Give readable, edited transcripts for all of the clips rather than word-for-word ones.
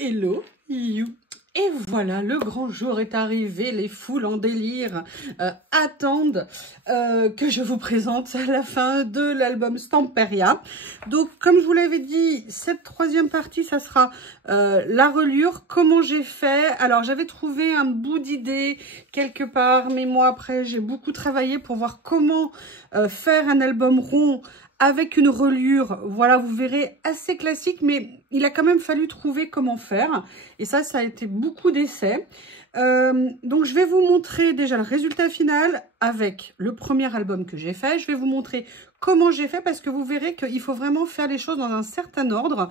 Hello you. Et voilà, le grand jour est arrivé, les foules en délire attendent que je vous présente la fin de l'album Stamperia. Donc, comme je vous l'avais dit, cette troisième partie, ça sera la reliure, comment j'ai fait. Alors, j'avais trouvé un bout d'idée quelque part, mais moi, après, j'ai beaucoup travaillé pour voir comment faire un album rond avec une reliure, voilà, vous verrez, assez classique, mais il a quand même fallu trouver comment faire. Et ça a été beaucoup d'essais. Donc, je vais vous montrer déjà le résultat final avec le premier album que j'ai fait. Je vais vous montrer comment j'ai fait parce que vous verrez qu'il faut vraiment faire les choses dans un certain ordre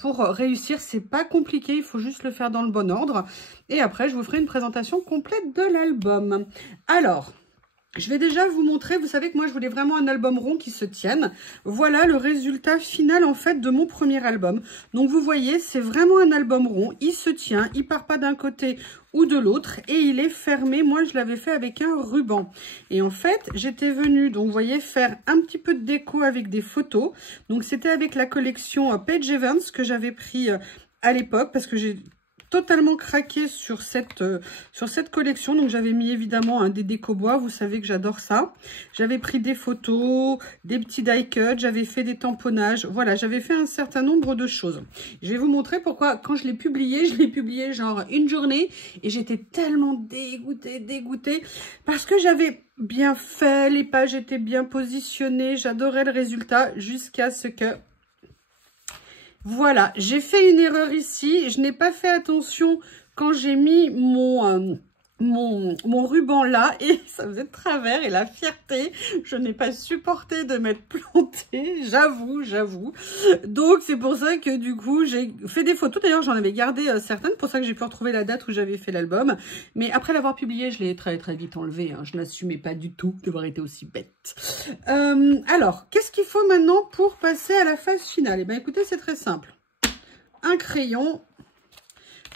pour réussir. C'est pas compliqué, il faut juste le faire dans le bon ordre. Et après, je vous ferai une présentation complète de l'album. Alors, je vais déjà vous montrer, vous savez que moi je voulais vraiment un album rond qui se tienne. Voilà le résultat final en fait de mon premier album. Donc vous voyez, c'est vraiment un album rond, il se tient, il part pas d'un côté ou de l'autre et il est fermé. Moi je l'avais fait avec un ruban. Et en fait, j'étais venue, donc vous voyez, faire un petit peu de déco avec des photos. Donc c'était avec la collection Paige Evans que j'avais pris à l'époque parce que j'ai totalement craqué sur cette collection. Donc j'avais mis évidemment des déco-bois, vous savez que j'adore ça. J'avais pris des photos, des petits die cuts, j'avais fait des tamponnages, voilà, j'avais fait un certain nombre de choses. Je vais vous montrer pourquoi quand je l'ai publié genre une journée et j'étais tellement dégoûtée parce que j'avais bien fait, les pages étaient bien positionnées, j'adorais le résultat jusqu'à ce que... Voilà, j'ai fait une erreur ici. Je n'ai pas fait attention quand j'ai mis mon ruban là et ça faisait de travers et la fierté, je n'ai pas supporté de m'être plantée, j'avoue. Donc c'est pour ça que du coup j'ai fait des photos. D'ailleurs j'en avais gardé certaines, pour ça que j'ai pu retrouver la date où j'avais fait l'album. Mais après l'avoir publié, je l'ai très vite enlevé. Hein. Je n'assumais pas du tout d'avoir été aussi bête. Alors, qu'est-ce qu'il faut maintenant pour passer à la phase finale? Eh bien écoutez, c'est très simple. Un crayon,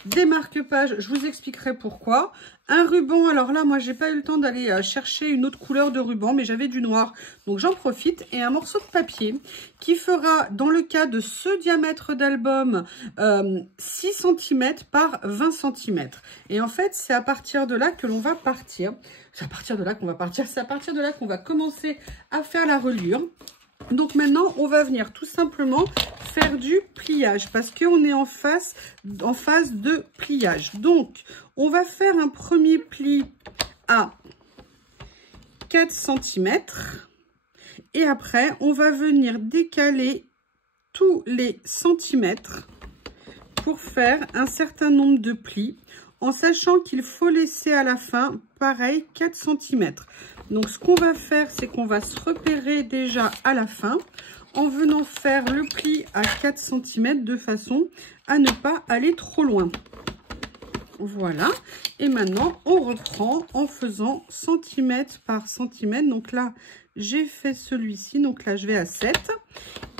des marque-pages, je vous expliquerai pourquoi. Un ruban, alors là, moi, j'ai pas eu le temps d'aller chercher une autre couleur de ruban, mais j'avais du noir, donc j'en profite. Et un morceau de papier qui fera, dans le cas de ce diamètre d'album, 6 cm par 20 cm. Et en fait, c'est à partir de là que l'on va partir. C'est à partir de là qu'on va partir. C'est à partir de là qu'on va commencer à faire la reliure. Donc maintenant, on va venir tout simplement faire du pliage parce qu'on est en phase de pliage. Donc, on va faire un premier pli à 4 cm et après, on va venir décaler tous les centimètres pour faire un certain nombre de plis en sachant qu'il faut laisser à la fin, pareil, 4 cm. Donc, ce qu'on va faire, c'est qu'on va se repérer déjà à la fin en venant faire le pli à 4 cm de façon à ne pas aller trop loin. Voilà. Et maintenant, on reprend en faisant centimètre par centimètre. Donc là, j'ai fait celui-ci. Donc là, je vais à 7.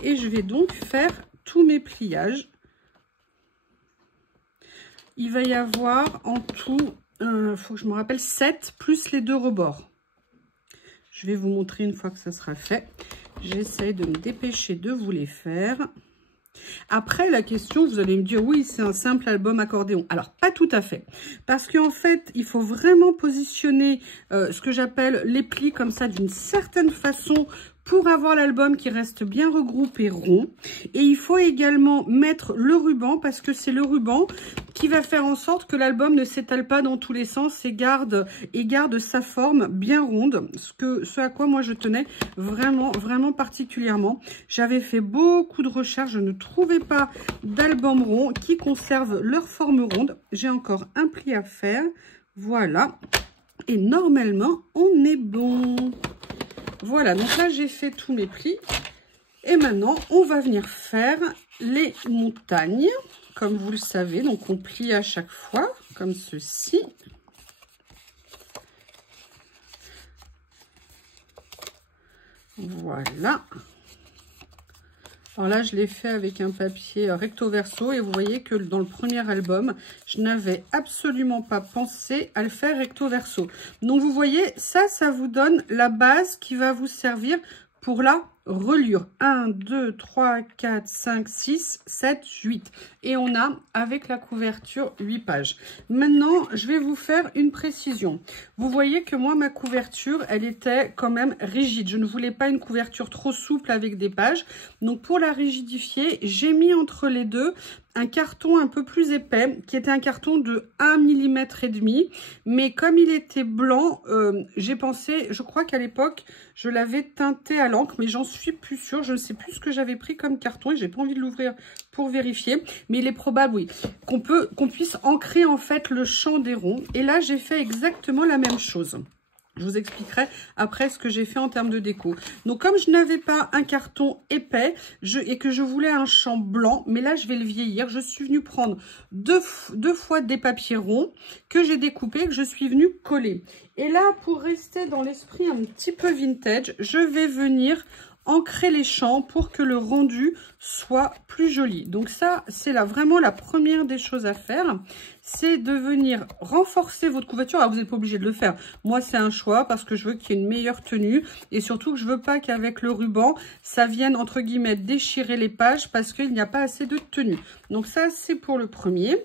Et je vais donc faire tous mes pliages. Il va y avoir en tout, faut que je me rappelle, 7 plus les 2 rebords. Je vais vous montrer une fois que ça sera fait. J'essaie de me dépêcher de vous les faire. Après, la question, vous allez me dire, oui, c'est un simple album accordéon. Alors, pas tout à fait. Parce qu'en fait, il faut vraiment positionner ce que j'appelle les plis comme ça d'une certaine façon pour avoir l'album qui reste bien regroupé rond. Et il faut également mettre le ruban parce que c'est le ruban qui va faire en sorte que l'album ne s'étale pas dans tous les sens et garde sa forme bien ronde. Ce à quoi moi je tenais vraiment particulièrement. J'avais fait beaucoup de recherches, je ne trouvais pas d'album rond qui conserve leur forme ronde. J'ai encore un pli à faire. Voilà. Et normalement, on est bon. Voilà, donc là, j'ai fait tous mes plis. Et maintenant, on va venir faire les montagnes, comme vous le savez. Donc, on plie à chaque fois, comme ceci. Voilà. Alors là, je l'ai fait avec un papier recto verso. Et vous voyez que dans le premier album, je n'avais absolument pas pensé à le faire recto verso. Donc, vous voyez, ça vous donne la base qui va vous servir pour la reliures. 1, 2, 3, 4, 5, 6, 7, 8. Et on a, avec la couverture, 8 pages. Maintenant, je vais vous faire une précision. Vous voyez que moi, ma couverture, elle était quand même rigide. Je ne voulais pas une couverture trop souple avec des pages. Donc, pour la rigidifier, j'ai mis entre les deux un carton un peu plus épais, qui était un carton de 1,5 mm. Mais comme il était blanc, j'ai pensé, je crois qu'à l'époque, je l'avais teinté à l'encre, mais j'en suis plus sûre. Je ne sais plus ce que j'avais pris comme carton et j'ai pas envie de l'ouvrir pour vérifier. Mais il est probable, oui, qu'on puisse ancrer en fait le champ des ronds. Et là, j'ai fait exactement la même chose. Je vous expliquerai après ce que j'ai fait en termes de déco. Donc, comme je n'avais pas un carton épais et que je voulais un champ blanc, mais là, je vais le vieillir. Je suis venue prendre deux fois des papiers ronds que j'ai découpés, que je suis venue coller. Et là, pour rester dans l'esprit un petit peu vintage, je vais venir ancrer les champs pour que le rendu soit plus joli. Donc ça, c'est là vraiment la première des choses à faire. C'est de venir renforcer votre couverture. Alors, vous n'êtes pas obligé de le faire. Moi, c'est un choix parce que je veux qu'il y ait une meilleure tenue. Et surtout que je veux pas qu'avec le ruban, ça vienne, entre guillemets, déchirer les pages parce qu'il n'y a pas assez de tenue. Donc ça, c'est pour le premier.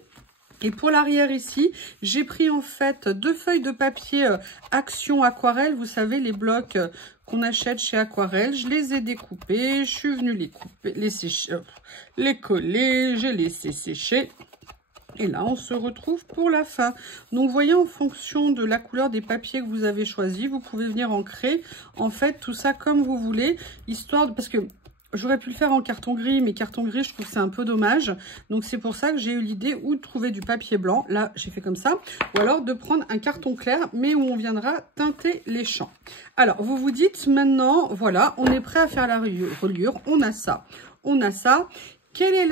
Et pour l'arrière ici, j'ai pris en fait 2 feuilles de papier Action Aquarelle. Vous savez, les blocs qu'on achète chez Aquarelle. Je les ai découpés. Je suis venue les couper, les sécher, les coller. J'ai laissé sécher. Et là, on se retrouve pour la fin. Donc, vous voyez, en fonction de la couleur des papiers que vous avez choisi, vous pouvez venir ancrer, en fait, tout ça comme vous voulez, histoire de... Parce que j'aurais pu le faire en carton gris, mais carton gris, je trouve que c'est un peu dommage. Donc, c'est pour ça que j'ai eu l'idée ou de trouver du papier blanc. Là, j'ai fait comme ça. Ou alors de prendre un carton clair, mais où on viendra teinter les champs. Alors, vous vous dites maintenant, voilà, on est prêt à faire la reliure. On a ça. On a ça. Quelle est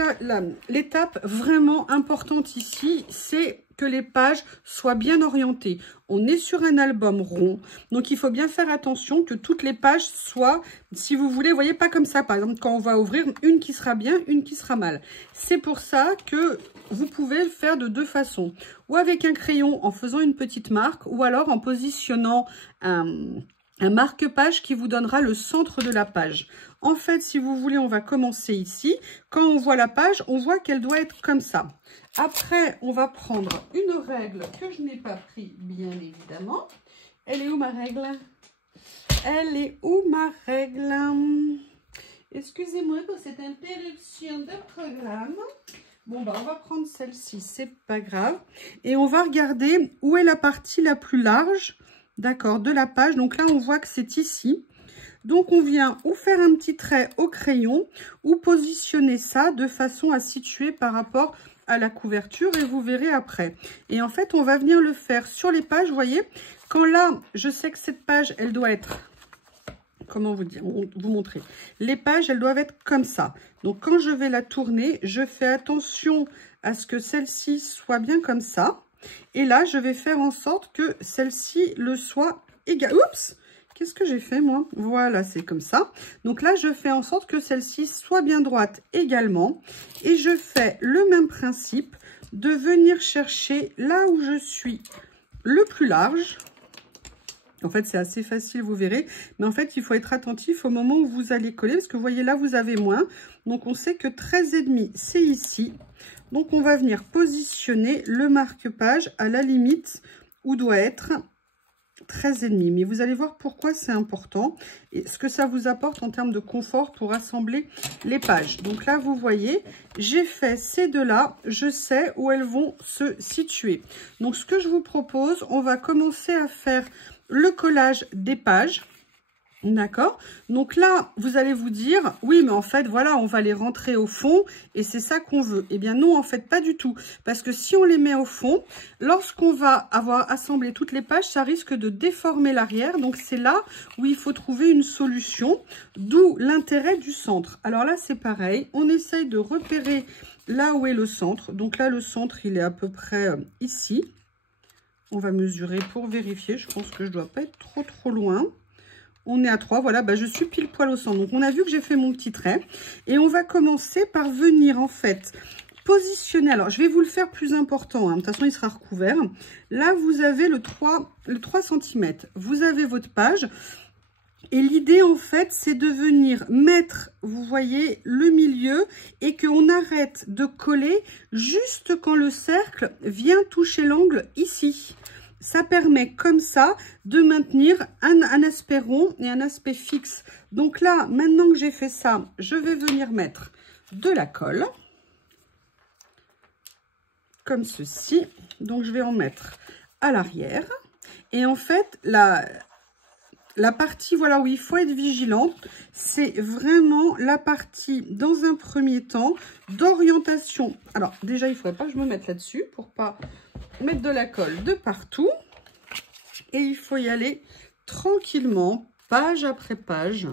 l'étape vraiment importante ici? C'est que les pages soient bien orientées. On est sur un album rond, donc il faut bien faire attention que toutes les pages soient, si vous voulez, vous voyez, pas comme ça. Par exemple, quand on va ouvrir, une qui sera bien, une qui sera mal. C'est pour ça que vous pouvez le faire de 2 façons. Ou avec un crayon en faisant une petite marque, ou alors en positionnant un marque-page qui vous donnera le centre de la page. En fait, si vous voulez, on va commencer ici. Quand on voit la page, on voit qu'elle doit être comme ça. Après, on va prendre une règle que je n'ai pas pris, bien évidemment. Elle est où ma règle? Elle est où ma règle? Excusez-moi pour cette interruption de programme. Bon, bah, on va prendre celle-ci, c'est pas grave. Et on va regarder où est la partie la plus large, d'accord, de la page. Donc là, on voit que c'est ici. Donc, on vient ou faire un petit trait au crayon ou positionner ça de façon à situer par rapport à la couverture et vous verrez après. Et en fait, on va venir le faire sur les pages, vous voyez. Quand là, je sais que cette page, elle doit être... Comment vous dire, vous montrer. Les pages, elles doivent être comme ça. Donc, quand je vais la tourner, je fais attention à ce que celle-ci soit bien comme ça. Et là, je vais faire en sorte que celle-ci le soit égale. Oups! Qu'est-ce que j'ai fait, moi? Voilà, c'est comme ça. Donc là, je fais en sorte que celle-ci soit bien droite également. Et je fais le même principe de venir chercher là où je suis le plus large. En fait, c'est assez facile, vous verrez. Mais en fait, il faut être attentif au moment où vous allez coller. Parce que vous voyez, là, vous avez moins. Donc, on sait que 13,5, c'est ici. Donc, on va venir positionner le marque-page à la limite où doit être 13,5. Mais vous allez voir pourquoi c'est important et ce que ça vous apporte en termes de confort pour assembler les pages. Donc là, vous voyez, j'ai fait ces deux-là. Je sais où elles vont se situer. Donc, ce que je vous propose, on va commencer à faire le collage des pages. D'accord? Donc là, vous allez vous dire, oui, mais en fait, voilà, on va les rentrer au fond et c'est ça qu'on veut. Eh bien non, en fait, pas du tout. Parce que si on les met au fond, lorsqu'on va avoir assemblé toutes les pages, ça risque de déformer l'arrière. Donc c'est là où il faut trouver une solution, d'où l'intérêt du centre. Alors là, c'est pareil, on essaye de repérer là où est le centre. Donc là, le centre, il est à peu près ici. On va mesurer pour vérifier. Je pense que je ne dois pas être trop loin. On est à 3, voilà, bah je suis pile poil au centre. Donc, on a vu que j'ai fait mon petit trait. Et on va commencer par venir, en fait, positionner. Alors, je vais vous le faire plus important. Hein. De toute façon, il sera recouvert. Là, vous avez le 3 cm. Vous avez votre page. Et l'idée, en fait, c'est de venir mettre, vous voyez, le milieu et qu'on arrête de coller juste quand le cercle vient toucher l'angle ici. Ça permet comme ça de maintenir un aspect rond et un aspect fixe. Donc là, maintenant que j'ai fait ça, je vais venir mettre de la colle. Comme ceci. Donc, je vais en mettre à l'arrière. Et en fait, la partie, voilà, où il faut être vigilante, c'est vraiment la partie, dans un premier temps, d'orientation. Alors, déjà, il ne faudrait pas que je me mette là-dessus pour pas mettre de la colle de partout. Et il faut y aller tranquillement, page après page.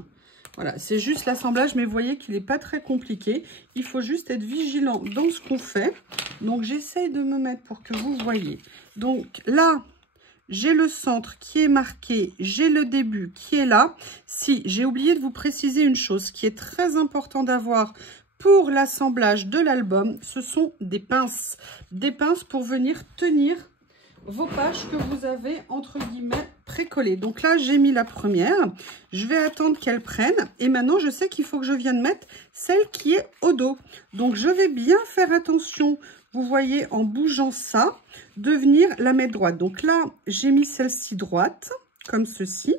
Voilà, c'est juste l'assemblage, mais vous voyez qu'il n'est pas très compliqué. Il faut juste être vigilant dans ce qu'on fait. Donc, j'essaye de me mettre pour que vous voyez. Donc, là, j'ai le centre qui est marqué, j'ai le début qui est là. Si, j'ai oublié de vous préciser une chose qui est très important d'avoir pour l'assemblage de l'album, ce sont des pinces. Des pinces pour venir tenir vos pages que vous avez, entre guillemets, précollées. Donc là, j'ai mis la première. Je vais attendre qu'elle prenne. Et maintenant, je sais qu'il faut que je vienne mettre celle qui est au dos. Donc, je vais bien faire attention, vous voyez, en bougeant ça, de venir la mettre droite. Donc là, j'ai mis celle-ci droite, comme ceci.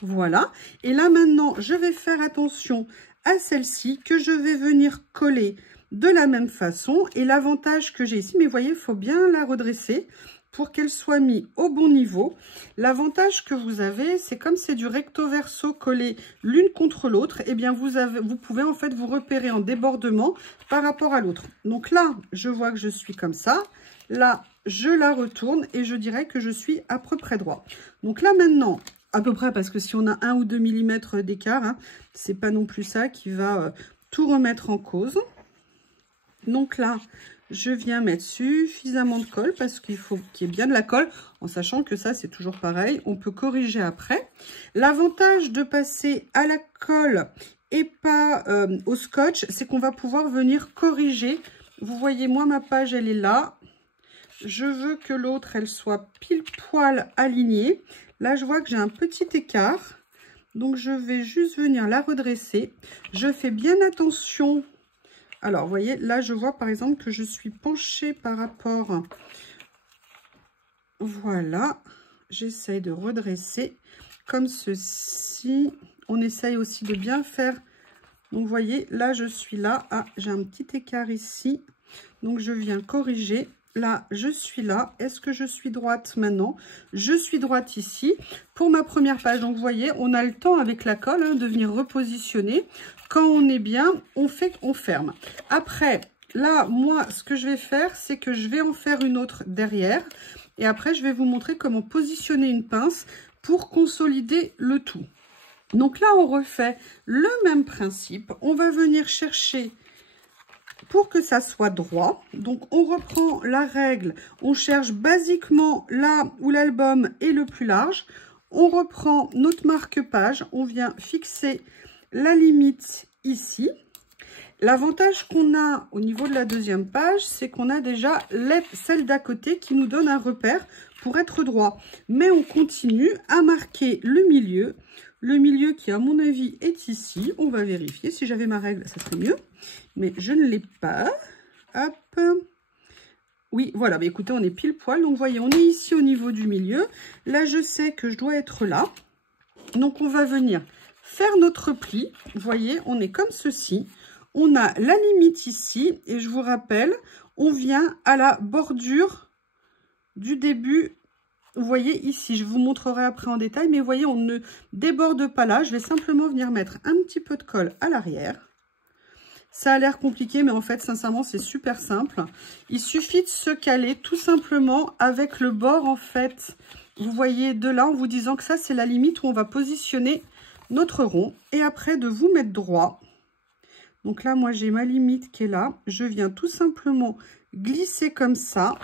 Voilà. Et là, maintenant, je vais faire attention à celle-ci que je vais venir coller de la même façon. Et l'avantage que j'ai ici, mais vous voyez, il faut bien la redresser pour qu'elle soit mise au bon niveau. L'avantage que vous avez, c'est comme c'est du recto verso collé l'une contre l'autre, et bien vous pouvez en fait vous repérer en débordement par rapport à l'autre. Donc là, je vois que je suis comme ça. Là, je la retourne et je dirais que je suis à peu près droit. Donc là maintenant, à peu près, parce que si on a 1 ou 2 mm d'écart, hein, c'est pas non plus ça qui va tout remettre en cause. Donc là, je viens mettre suffisamment de colle parce qu'il faut qu'il y ait bien de la colle, en sachant que ça, c'est toujours pareil. On peut corriger après. L'avantage de passer à la colle et pas au scotch, c'est qu'on va pouvoir venir corriger. Vous voyez, moi, ma page, elle est là. Je veux que l'autre, elle soit pile poil alignée. Là, je vois que j'ai un petit écart. Donc, je vais juste venir la redresser. Je fais bien attention. Alors, vous voyez, là, je vois par exemple que je suis penchée par rapport... Voilà. J'essaye de redresser comme ceci. On essaye aussi de bien faire... Donc, vous voyez, là, je suis là. Ah, j'ai un petit écart ici. Donc, je viens corriger. Là, je suis là. Est-ce que je suis droite maintenant? Je suis droite ici. Pour ma première page, donc vous voyez, on a le temps avec la colle hein, de venir repositionner. Quand on est bien, on ferme. Après, là, moi, ce que je vais faire, c'est que je vais en faire une autre derrière. Et après, je vais vous montrer comment positionner une pince pour consolider le tout. Donc là, on refait le même principe. On va venir chercher... pour que ça soit droit. Donc, on reprend la règle. On cherche basiquement là où l'album est le plus large. On reprend notre marque-page. On vient fixer la limite ici. L'avantage qu'on a au niveau de la deuxième page, c'est qu'on a déjà celle d'à côté qui nous donne un repère pour être droit. Mais on continue à marquer le milieu. Le milieu qui, à mon avis, est ici. On va vérifier. Si j'avais ma règle, ça serait mieux. Mais je ne l'ai pas. Hop. Oui, voilà. Mais écoutez, on est pile poil. Donc, vous voyez, on est ici au niveau du milieu. Là, je sais que je dois être là. Donc, on va venir faire notre pli. Vous voyez, on est comme ceci. On a la limite ici. Et je vous rappelle, on vient à la bordure du début. Vous voyez ici, je vous montrerai après en détail. Mais vous voyez, on ne déborde pas là. Je vais simplement venir mettre un petit peu de colle à l'arrière. Ça a l'air compliqué, mais en fait, sincèrement, c'est super simple. Il suffit de se caler tout simplement avec le bord, en fait, vous voyez, de là, en vous disant que ça, c'est la limite où on va positionner notre rond. Et après, de vous mettre droit. Donc là, moi, j'ai ma limite qui est là. Je viens tout simplement glisser comme ça.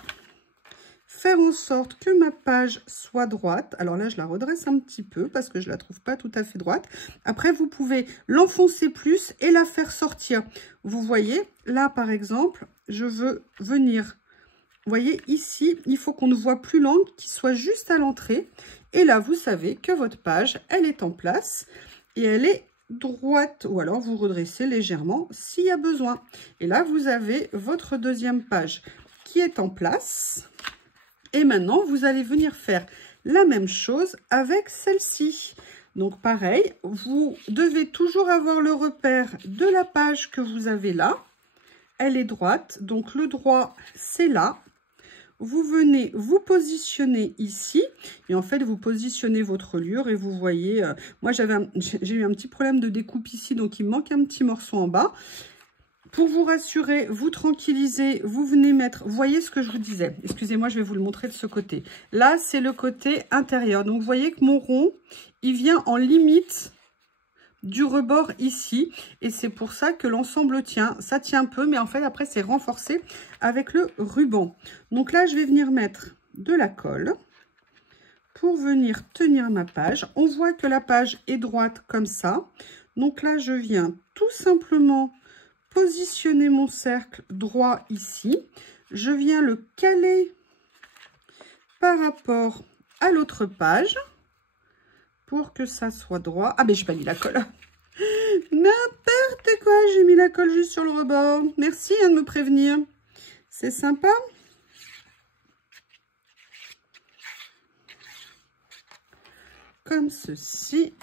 Faire en sorte que ma page soit droite. Alors là, je la redresse un petit peu parce que je ne la trouve pas tout à fait droite. Après, vous pouvez l'enfoncer plus et la faire sortir. Vous voyez, là, par exemple, je veux venir... Vous voyez, ici, il faut qu'on ne voit plus l'angle qui soit juste à l'entrée. Et là, vous savez que votre page, elle est en place et elle est droite. Ou alors, vous redressez légèrement s'il y a besoin. Et là, vous avez votre deuxième page qui est en place. Et maintenant, vous allez venir faire la même chose avec celle-ci. Donc, pareil, vous devez toujours avoir le repère de la page que vous avez là. Elle est droite, donc le droit, c'est là. Vous venez vous positionner ici. Et en fait, vous positionnez votre reliure et vous voyez... moi, j'ai eu un petit problème de découpe ici, donc il me manque un petit morceau en bas. Pour vous rassurer, vous tranquilliser, vous venez mettre... Vous voyez ce que je vous disais. Excusez-moi, je vais vous le montrer de ce côté. Là, c'est le côté intérieur. Donc, vous voyez que mon rond, il vient en limite du rebord ici. Et c'est pour ça que l'ensemble tient. Ça tient un peu, mais en fait, après, c'est renforcé avec le ruban. Donc là, je vais venir mettre de la colle pour venir tenir ma page. On voit que la page est droite comme ça. Donc là, je viens tout simplement... positionner mon cercle droit ici. Je viens le caler par rapport à l'autre page pour que ça soit droit. Ah, mais j'ai pas mis la colle. N'importe quoi, j'ai mis la colle juste sur le rebord. Merci de me prévenir. C'est sympa. Comme ceci.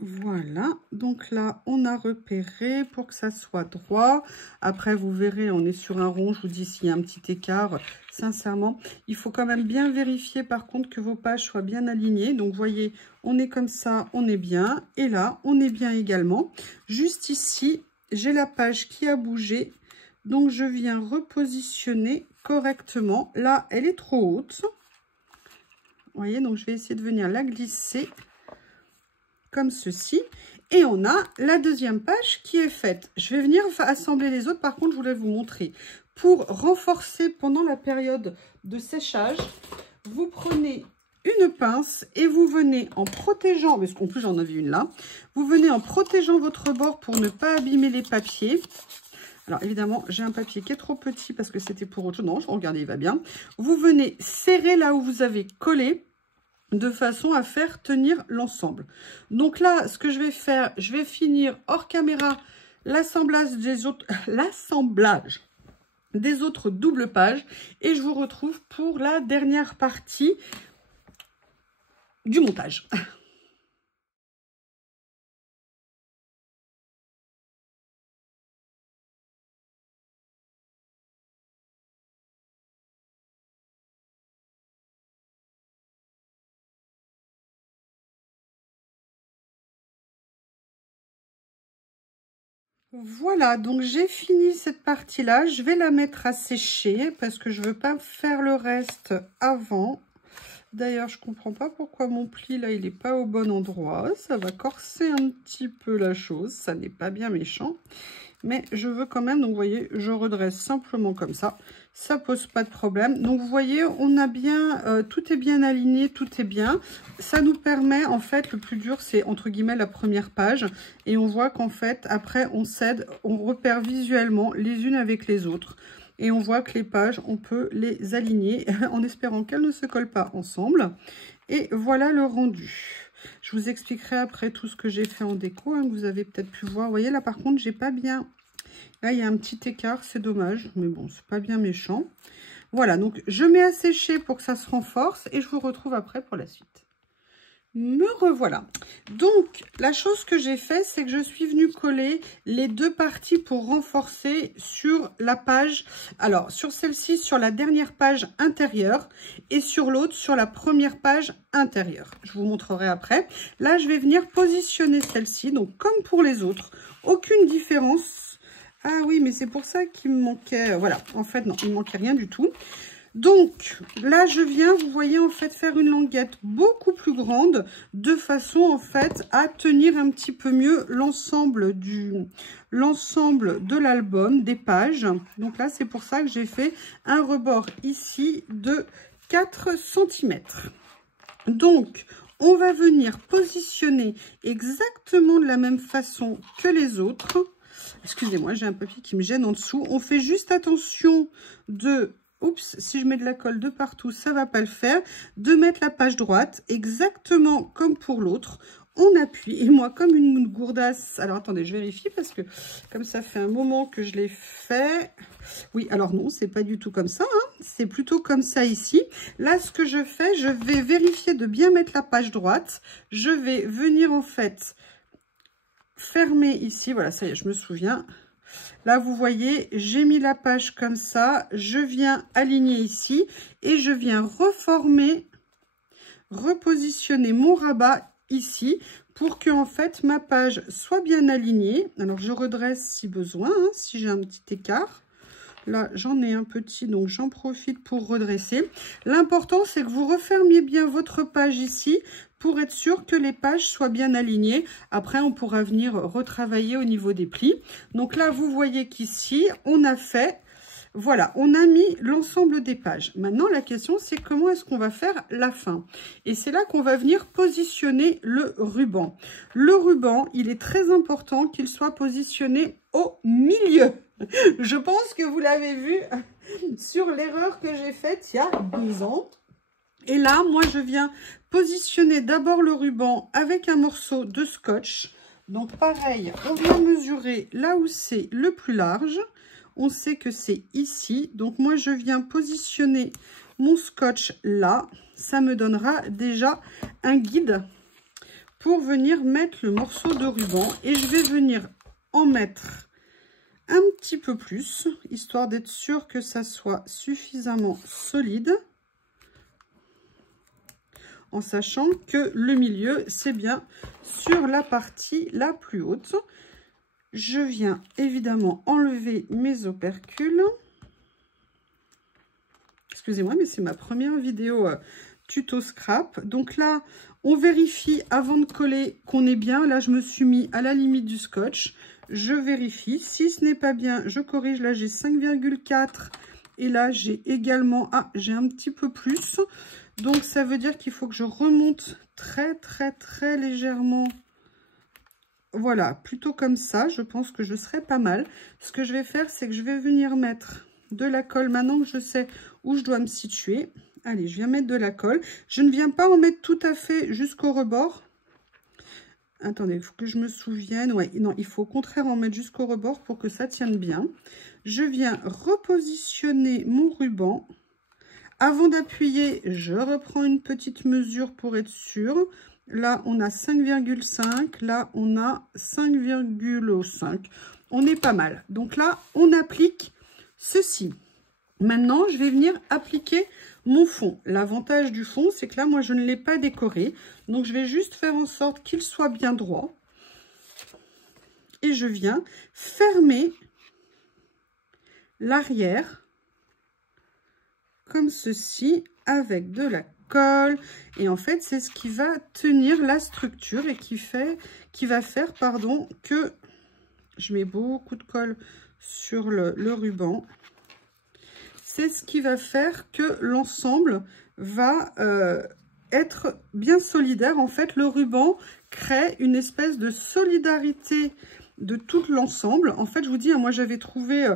Voilà, donc là, on a repéré pour que ça soit droit. Après, vous verrez, on est sur un rond. Je vous dis, s'il y a un petit écart, sincèrement, il faut quand même bien vérifier, par contre, que vos pages soient bien alignées. Donc, vous voyez, on est comme ça, on est bien. Et là, on est bien également. Juste ici, j'ai la page qui a bougé. Donc, je viens repositionner correctement. Là, elle est trop haute. Vous voyez, donc je vais essayer de venir la glisser comme ceci. Et on a la deuxième page qui est faite. Je vais venir assembler les autres. Par contre, je voulais vous montrer. Pour renforcer pendant la période de séchage, vous prenez une pince et vous venez en protégeant, parce qu'en plus j'en avais une là, vous venez en protégeant votre bord pour ne pas abîmer les papiers. Alors évidemment, j'ai un papier qui est trop petit parce que c'était pour autre chose. Non, regardez, il va bien. Vous venez serrer là où vous avez collé, de façon à faire tenir l'ensemble. Donc là, ce que je vais faire, je vais finir hors caméra l'assemblage des autres doubles pages et je vous retrouve pour la dernière partie du montage. Voilà, donc j'ai fini cette partie-là. Je vais la mettre à sécher parce que je ne veux pas faire le reste avant. D'ailleurs, je ne comprends pas pourquoi mon pli, là, il n'est pas au bon endroit. Ça va corser un petit peu la chose. Ça n'est pas bien méchant. Mais je veux quand même, donc vous voyez, je redresse simplement comme ça. Ça pose pas de problème. Donc vous voyez, on a bien, tout est bien aligné, tout est bien. Ça nous permet, en fait, le plus dur, c'est entre guillemets la première page. Et on voit qu'en fait, après, on cède, on repère visuellement les unes avec les autres. Et on voit que les pages, on peut les aligner en espérant qu'elles ne se collent pas ensemble. Et voilà le rendu. Je vous expliquerai après tout ce que j'ai fait en déco, hein, que vous avez peut-être pu voir. Vous voyez, là, par contre, j'ai pas bien... Là, il y a un petit écart, c'est dommage. Mais bon, c'est pas bien méchant. Voilà, donc je mets à sécher pour que ça se renforce. Et je vous retrouve après pour la suite. Me revoilà. Donc, la chose que j'ai fait, c'est que je suis venue coller les deux parties pour renforcer sur la page. Alors, sur celle-ci, sur la dernière page intérieure et sur l'autre, sur la première page intérieure. Je vous montrerai après. Là, je vais venir positionner celle-ci. Donc, comme pour les autres, aucune différence. Ah oui, mais c'est pour ça qu'il me manquait... Voilà, en fait, non, il ne manquait rien du tout. Donc, là, je viens, vous voyez, en fait, faire une languette beaucoup plus grande, de façon, en fait, à tenir un petit peu mieux l'ensemble de l'album, des pages. Donc là, c'est pour ça que j'ai fait un rebord ici de 4 cm. Donc, on va venir positionner exactement de la même façon que les autres. Excusez-moi, j'ai un papier qui me gêne en dessous. On fait juste attention de oups, si je mets de la colle de partout, ça va pas le faire, de mettre la page droite, exactement comme pour l'autre. On appuie, et moi, comme une gourdasse, alors attendez, je vérifie, parce que comme ça fait un moment que je l'ai fait, oui, alors non, c'est pas du tout comme ça, hein. C'est plutôt comme ça ici. Là, ce que je fais, je vais vérifier de bien mettre la page droite, je vais venir en fait fermer ici, voilà, ça y est, je me souviens. Là, vous voyez, j'ai mis la page comme ça, je viens aligner ici, et je viens reformer, repositionner mon rabat ici pour que en fait ma page soit bien alignée. Alors je redresse si besoin, hein, si j'ai un petit écart. Là j'en ai un petit, donc j'en profite pour redresser. L'important c'est que vous refermiez bien votre page ici pour être sûr que les pages soient bien alignées. Après on pourra venir retravailler au niveau des plis. Donc là vous voyez qu'ici on a fait, voilà, on a mis l'ensemble des pages. Maintenant, la question, c'est comment est-ce qu'on va faire la fin? Et c'est là qu'on va venir positionner le ruban. Le ruban, il est très important qu'il soit positionné au milieu. Je pense que vous l'avez vu sur l'erreur que j'ai faite il y a 2 ans. Et là, moi, je viens positionner d'abord le ruban avec un morceau de scotch. Donc, pareil, on vient mesurer là où c'est le plus large. On sait que c'est ici. Donc, moi, je viens positionner mon scotch là. Ça me donnera déjà un guide pour venir mettre le morceau de ruban. Et je vais venir en mettre un petit peu plus, histoire d'être sûr que ça soit suffisamment solide. En sachant que le milieu, c'est bien sur la partie la plus haute. Je viens évidemment enlever mes opercules. Excusez-moi, mais c'est ma première vidéo tuto scrap. Donc là, on vérifie avant de coller qu'on est bien. Là, je me suis mis à la limite du scotch. Je vérifie. Si ce n'est pas bien, je corrige. Là, j'ai 5,4. Et là, j'ai également... Ah, j'ai un petit peu plus. Donc, ça veut dire qu'il faut que je remonte très légèrement. Voilà, plutôt comme ça, je pense que je serai pas mal. Ce que je vais faire, c'est que je vais venir mettre de la colle. Maintenant que je sais où je dois me situer. Allez, je viens mettre de la colle. Je ne viens pas en mettre tout à fait jusqu'au rebord. Attendez, il faut que je me souvienne. Ouais, non, il faut au contraire en mettre jusqu'au rebord pour que ça tienne bien. Je viens repositionner mon ruban. Avant d'appuyer, je reprends une petite mesure pour être sûre. Là, on a 5,5. Là, on a 5,5. On est pas mal. Donc là, on applique ceci. Maintenant, je vais venir appliquer mon fond. L'avantage du fond, c'est que là, moi, je ne l'ai pas décoré. Donc, je vais juste faire en sorte qu'il soit bien droit. Et je viens fermer l'arrière comme ceci avec de la colle. Et en fait, c'est ce qui va tenir la structure et qui va faire, pardon, que je mets beaucoup de colle sur le ruban. C'est ce qui va faire que l'ensemble va être bien solidaire. En fait, le ruban crée une espèce de de tout l'ensemble. En fait, je vous dis, moi, j'avais trouvé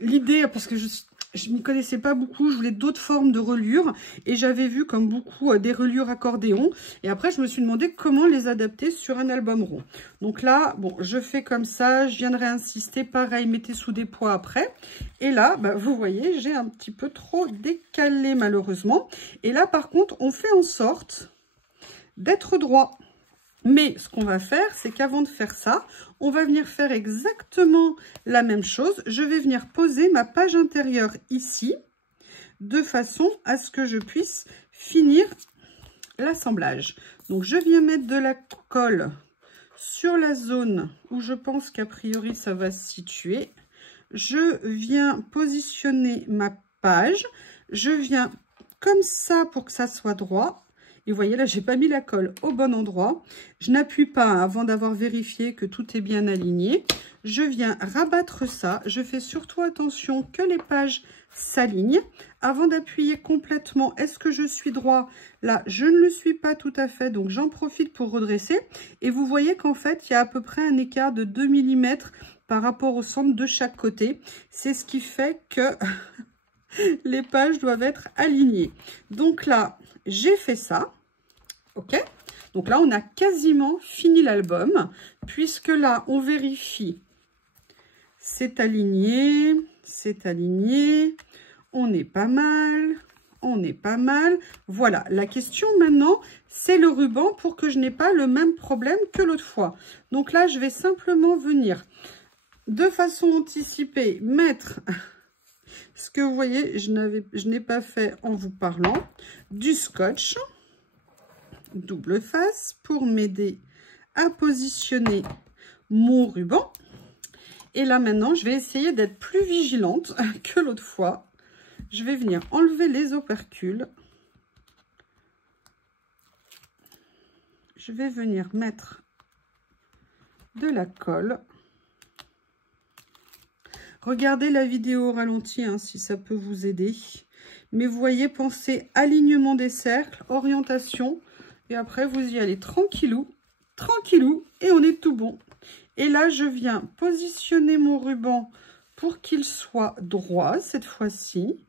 l'idée, parce que je ne m'y connaissais pas beaucoup, je voulais d'autres formes de reliures et j'avais vu comme beaucoup des reliures accordéon et après je me suis demandé comment les adapter sur un album rond. Donc là, bon, je fais comme ça, je viendrai insister, pareil, mettez sous des poids après. Et là, bah, vous voyez, j'ai un petit peu trop décalé malheureusement. Et là, par contre, on fait en sorte d'être droit. Mais ce qu'on va faire, c'est qu'avant de faire ça, on va venir faire exactement la même chose. Je vais venir poser ma page intérieure ici, de façon à ce que je puisse finir l'assemblage. Donc, je viens mettre de la colle sur la zone où je pense qu'a priori, ça va se situer. Je viens positionner ma page. Je viens comme ça pour que ça soit droit. Et vous voyez, là, j'ai pas mis la colle au bon endroit. Je n'appuie pas avant d'avoir vérifié que tout est bien aligné. Je viens rabattre ça. Je fais surtout attention que les pages s'alignent. Avant d'appuyer complètement, est-ce que je suis droit? Là, je ne le suis pas tout à fait, donc j'en profite pour redresser. Et vous voyez qu'en fait, il y a à peu près un écart de 2 mm par rapport au centre de chaque côté. C'est ce qui fait que... Les pages doivent être alignées. Donc là, j'ai fait ça. OK? Donc là, on a quasiment fini l'album, puisque là, on vérifie. C'est aligné, on est pas mal, on est pas mal. Voilà, la question maintenant, c'est le ruban pour que je n'ai pas le même problème que l'autre fois. Donc là, je vais simplement venir de façon anticipée mettre ce que vous voyez, je n'ai pas fait en vous parlant, du scotch double face pour m'aider à positionner mon ruban. Et là maintenant, je vais essayer d'être plus vigilante que l'autre fois. Je vais venir enlever les opercules. Je vais venir mettre de la colle. Regardez la vidéo au ralenti hein, si ça peut vous aider. Mais vous voyez, pensez alignement des cercles, orientation. Et après, vous y allez tranquillou, tranquillou, et on est tout bon. Et là, je viens positionner mon ruban pour qu'il soit droit cette fois-ci.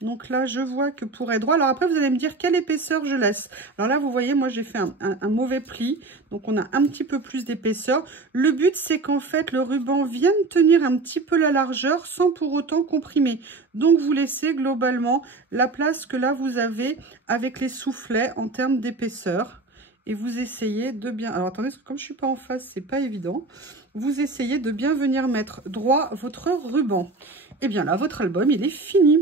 Donc là, je vois que pour être droit... Alors après, vous allez me dire quelle épaisseur je laisse. Alors là, vous voyez, moi, j'ai fait un mauvais pli. Donc, on a un petit peu plus d'épaisseur. Le but, c'est qu'en fait, le ruban vienne tenir un petit peu la largeur sans pour autant comprimer. Donc, vous laissez globalement la place que là, vous avez avec les soufflets en termes d'épaisseur. Et vous essayez de bien... Alors, attendez, parce que comme je ne suis pas en face, c'est pas évident. Vous essayez de bien venir mettre droit votre ruban. Et bien là, votre album, il est fini.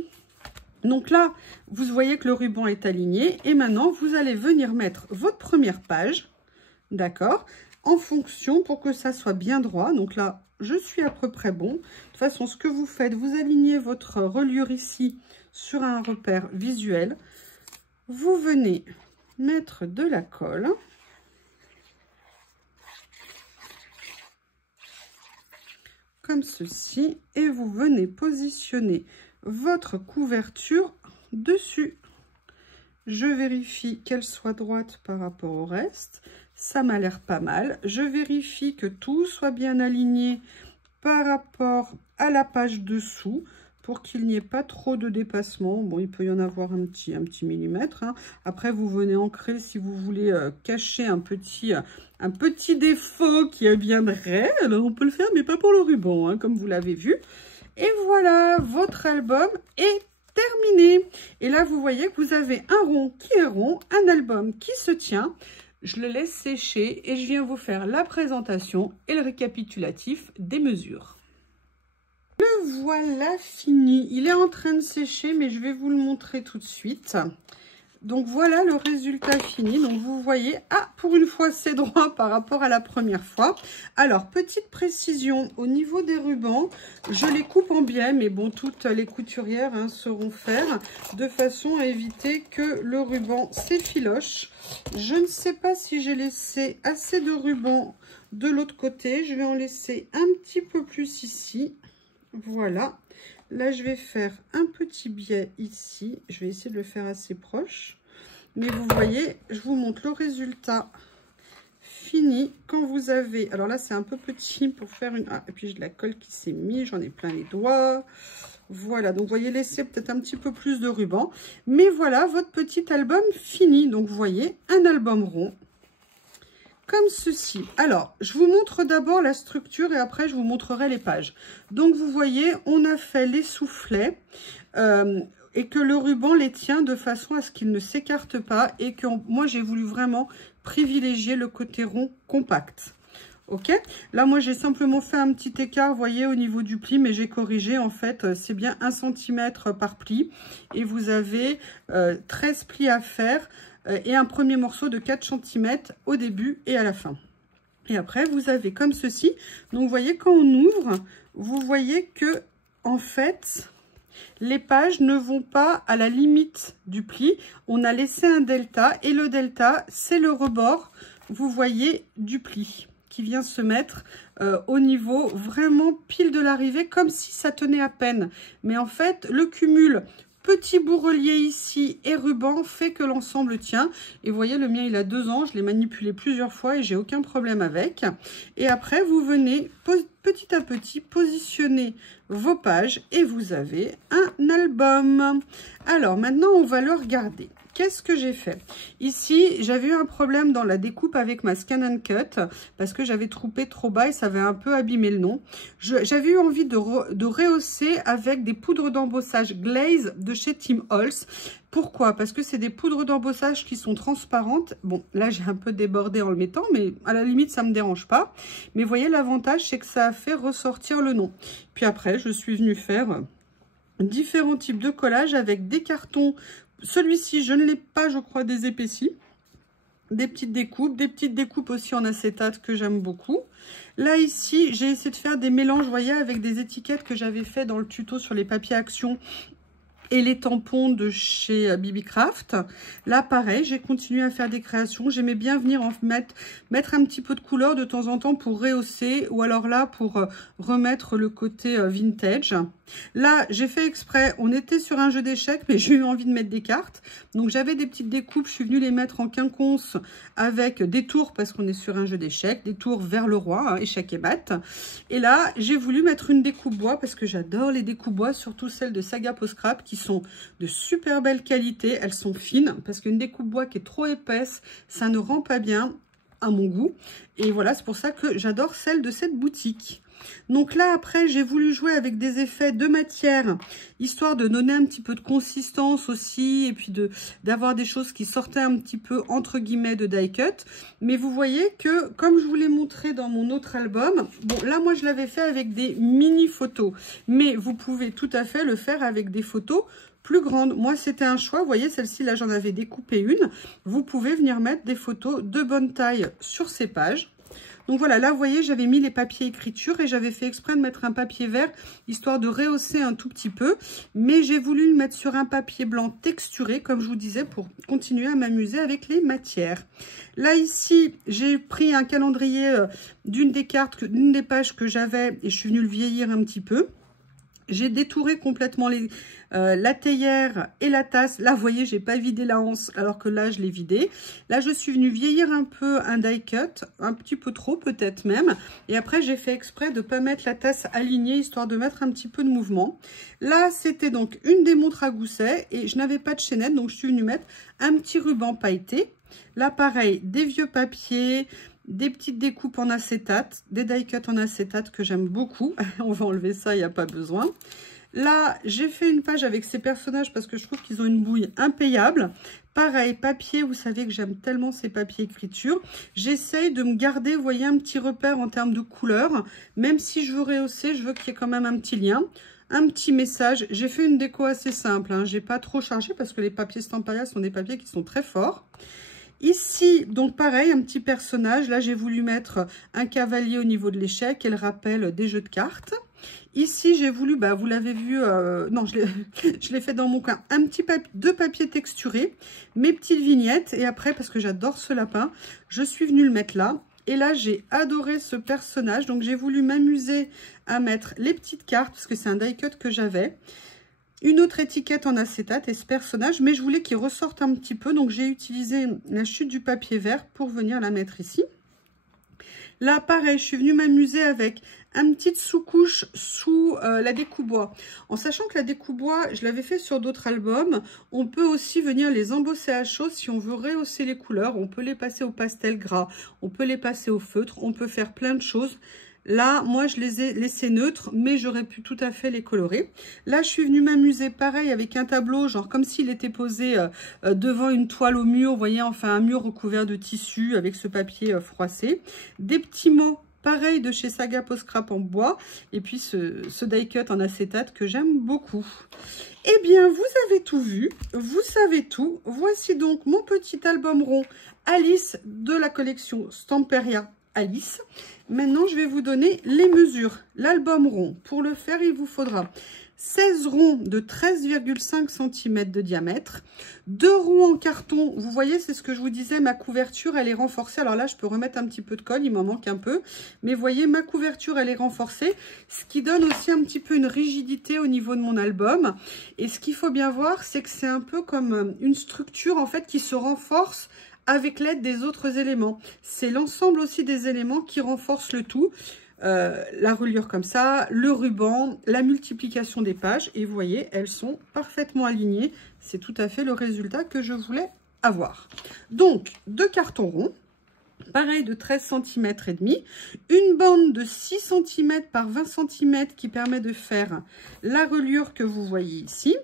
Donc là, vous voyez que le ruban est aligné. Et maintenant, vous allez venir mettre votre première page, d'accord, en fonction pour que ça soit bien droit. Donc là, je suis à peu près bon. De toute façon, ce que vous faites, vous alignez votre reliure ici sur un repère visuel. Vous venez mettre de la colle. Comme ceci. Et vous venez positionner votre couverture dessus. Je vérifie qu'elle soit droite par rapport au reste. Ça m'a l'air pas mal. Je vérifie que tout soit bien aligné par rapport à la page dessous pour qu'il n'y ait pas trop de dépassement. Bon, il peut y en avoir un petit millimètre. Hein. Après, vous venez ancrer si vous voulez cacher un petit défaut qui viendrait. Alors, on peut le faire, mais pas pour le ruban, hein, comme vous l'avez vu. Et voilà, votre album est terminé. Et là, vous voyez que vous avez un rond qui est rond, un album qui se tient. Je le laisse sécher et je viens vous faire la présentation et le récapitulatif des mesures. Le voilà fini. Il est en train de sécher, mais je vais vous le montrer tout de suite. Donc voilà le résultat fini. Donc vous voyez, ah, pour une fois c'est droit par rapport à la première fois. Alors petite précision au niveau des rubans, je les coupe en biais, mais bon, toutes les couturières hein, sauront faire de façon à éviter que le ruban s'effiloche. Je ne sais pas si j'ai laissé assez de ruban de l'autre côté. Je vais en laisser un petit peu plus ici. Voilà. Là, je vais faire un petit biais ici. Je vais essayer de le faire assez proche. Mais vous voyez, je vous montre le résultat fini. Quand vous avez... Alors là, c'est un peu petit pour faire une... Ah, et puis j'ai de la colle qui s'est mise. J'en ai plein les doigts. Voilà. Donc, vous voyez, laissez peut-être un petit peu plus de ruban. Mais voilà, votre petit album fini. Donc, vous voyez, un album rond. Comme ceci. Alors, je vous montre d'abord la structure et après, je vous montrerai les pages. Donc, vous voyez, on a fait les soufflets et que le ruban les tient de façon à ce qu'il ne s'écarte pas et que moi, j'ai voulu vraiment privilégier le côté rond compact. Ok, là, moi, j'ai simplement fait un petit écart, vous voyez, au niveau du pli, mais j'ai corrigé. En fait, c'est bien 1 cm par pli et vous avez 13 plis à faire. Et un premier morceau de 4 cm au début et à la fin. Et après, vous avez comme ceci. Donc, vous voyez, quand on ouvre, vous voyez que, en fait, les pages ne vont pas à la limite du pli. On a laissé un delta et le delta, c'est le rebord, vous voyez, du pli qui vient se mettre au niveau vraiment pile de l'arrivée, comme si ça tenait à peine. Mais en fait, le cumul... Petit bout relié ici et ruban fait que l'ensemble tient. Et vous voyez, le mien, il a 2 ans. Je l'ai manipulé plusieurs fois et j'ai aucun problème avec. Et après, vous venez petit à petit positionner vos pages et vous avez un album. Alors maintenant, on va le regarder. Qu'est-ce que j'ai fait? Ici, j'avais eu un problème dans la découpe avec ma Scan & Cut parce que j'avais troupé trop bas et ça avait un peu abîmé le nom. J'avais eu envie de rehausser avec des poudres d'embossage glaze de chez Tim Holtz. Pourquoi? Parce que c'est des poudres d'embossage qui sont transparentes. Bon, là, j'ai un peu débordé en le mettant, mais à la limite, ça ne me dérange pas. Mais vous voyez, l'avantage, c'est que ça a fait ressortir le nom. Puis après, je suis venue faire différents types de collages avec des cartons. Celui-ci, je ne l'ai pas, je crois, des épaissis. Des petites découpes aussi en acétate que j'aime beaucoup. Là, ici, j'ai essayé de faire des mélanges, vous voyez, avec des étiquettes que j'avais fait dans le tuto sur les papiers Action et les tampons de chez BB Craft. Là, pareil, j'ai continué à faire des créations. J'aimais bien venir en mettre un petit peu de couleur de temps en temps pour rehausser ou alors là pour remettre le côté vintage. Là, j'ai fait exprès, on était sur un jeu d'échecs, mais j'ai eu envie de mettre des cartes. Donc, j'avais des petites découpes, je suis venue les mettre en quinconce avec des tours, parce qu'on est sur un jeu d'échecs, des tours vers le roi, hein, échecs et mat. Et là, j'ai voulu mettre une découpe bois, parce que j'adore les découpes bois, surtout celles de Saga Post Scrap, qui sont de super belle qualité. Elles sont fines, parce qu'une découpe bois qui est trop épaisse, ça ne rend pas bien à mon goût. Et voilà, c'est pour ça que j'adore celle de cette boutique. Donc là, après, j'ai voulu jouer avec des effets de matière, histoire de donner un petit peu de consistance aussi, et puis d'avoir des choses qui sortaient un petit peu, entre guillemets, de die cut. Mais vous voyez que, comme je vous l'ai montré dans mon autre album, bon, là, moi, je l'avais fait avec des mini-photos. Mais vous pouvez tout à fait le faire avec des photos plus grandes. Moi, c'était un choix. Vous voyez, celle-ci, là, j'en avais découpé une. Vous pouvez venir mettre des photos de bonne taille sur ces pages. Donc voilà, là, vous voyez, j'avais mis les papiers écriture et j'avais fait exprès de mettre un papier vert, histoire de rehausser un tout petit peu. Mais j'ai voulu le mettre sur un papier blanc texturé, comme je vous disais, pour continuer à m'amuser avec les matières. Là, ici, j'ai pris un calendrier d'une des cartes, d'une des pages que j'avais et je suis venue le vieillir un petit peu. J'ai détouré complètement la théière et la tasse. Là, vous voyez, j'ai pas vidé la anse, alors que là, je l'ai vidé. Là, je suis venue vieillir un peu un die cut, un petit peu trop peut-être même. Et après, j'ai fait exprès de pas mettre la tasse alignée, histoire de mettre un petit peu de mouvement. Là, c'était donc une des montres à gousset et je n'avais pas de chaînette, donc je suis venue mettre un petit ruban pailleté. Là, pareil, des vieux papiers, des petites découpes en acétate, des die cut en acétate que j'aime beaucoup. On va enlever ça, il n'y a pas besoin. Là, j'ai fait une page avec ces personnages parce que je trouve qu'ils ont une bouille impayable. Pareil, papier, vous savez que j'aime tellement ces papiers écriture. J'essaye de me garder, vous voyez, un petit repère en termes de couleur. Même si je veux rehausser, je veux qu'il y ait quand même un petit lien. Un petit message. J'ai fait une déco assez simple, hein. J'ai pas trop chargé parce que les papiers Stamparia sont des papiers qui sont très forts. Ici, donc pareil, un petit personnage. Là, j'ai voulu mettre un cavalier au niveau de l'échec et le rappel des jeux de cartes. Ici, j'ai voulu, bah, vous l'avez vu, non, je l'ai fait dans mon coin, deux papiers texturés, mes petites vignettes. Et après, parce que j'adore ce lapin, je suis venue le mettre là. Et là, j'ai adoré ce personnage. Donc, j'ai voulu m'amuser à mettre les petites cartes, parce que c'est un die cut que j'avais. Une autre étiquette en acétate et ce personnage, mais je voulais qu'il ressorte un petit peu. Donc, j'ai utilisé la chute du papier vert pour venir la mettre ici. Là, pareil, je suis venue m'amuser avec une petite sous-couche sous la découpe bois. En sachant que la découpe bois, je l'avais fait sur d'autres albums. On peut aussi venir les embosser à chaud si on veut rehausser les couleurs. On peut les passer au pastel gras, on peut les passer au feutre, on peut faire plein de choses. Là, moi, je les ai laissés neutres, mais j'aurais pu tout à fait les colorer. Là, je suis venue m'amuser pareil avec un tableau, genre comme s'il était posé devant une toile au mur. Vous voyez, enfin, un mur recouvert de tissu avec ce papier froissé. Des petits mots, pareil, de chez Saga Post Scrap en bois. Et puis, ce die cut en acétate que j'aime beaucoup. Eh bien, vous avez tout vu, vous savez tout. Voici donc mon petit album rond Alice de la collection Stamperia Alice. Maintenant, je vais vous donner les mesures. L'album rond, pour le faire, il vous faudra 16 ronds de 13,5 cm de diamètre, 2 ronds en carton. Vous voyez, c'est ce que je vous disais, ma couverture, elle est renforcée. Alors là, je peux remettre un petit peu de colle, il m'en manque un peu. Mais vous voyez, ma couverture, elle est renforcée, ce qui donne aussi un petit peu une rigidité au niveau de mon album. Et ce qu'il faut bien voir, c'est que c'est un peu comme une structure, en fait, qui se renforce avec l'aide des autres éléments. C'est l'ensemble aussi des éléments qui renforcent le tout. la reliure comme ça, le ruban, la multiplication des pages. Et vous voyez, elles sont parfaitement alignées. C'est tout à fait le résultat que je voulais avoir. Donc, 2 cartons ronds. Pareil de 13 cm et demi, une bande de 6 cm par 20 cm qui permet de faire la reliure que vous voyez ici.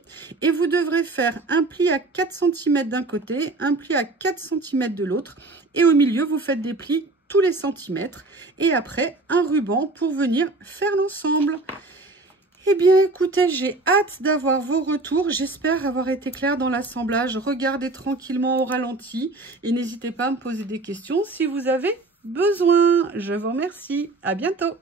Et vous devrez faire un pli à 4 cm d'un côté, un pli à 4 cm de l'autre. Et au milieu, vous faites des plis tous les centimètres. Et après, un ruban pour venir faire l'ensemble. Eh bien, écoutez, j'ai hâte d'avoir vos retours. J'espère avoir été claire dans l'assemblage. Regardez tranquillement au ralenti et n'hésitez pas à me poser des questions si vous avez besoin. Je vous remercie. À bientôt.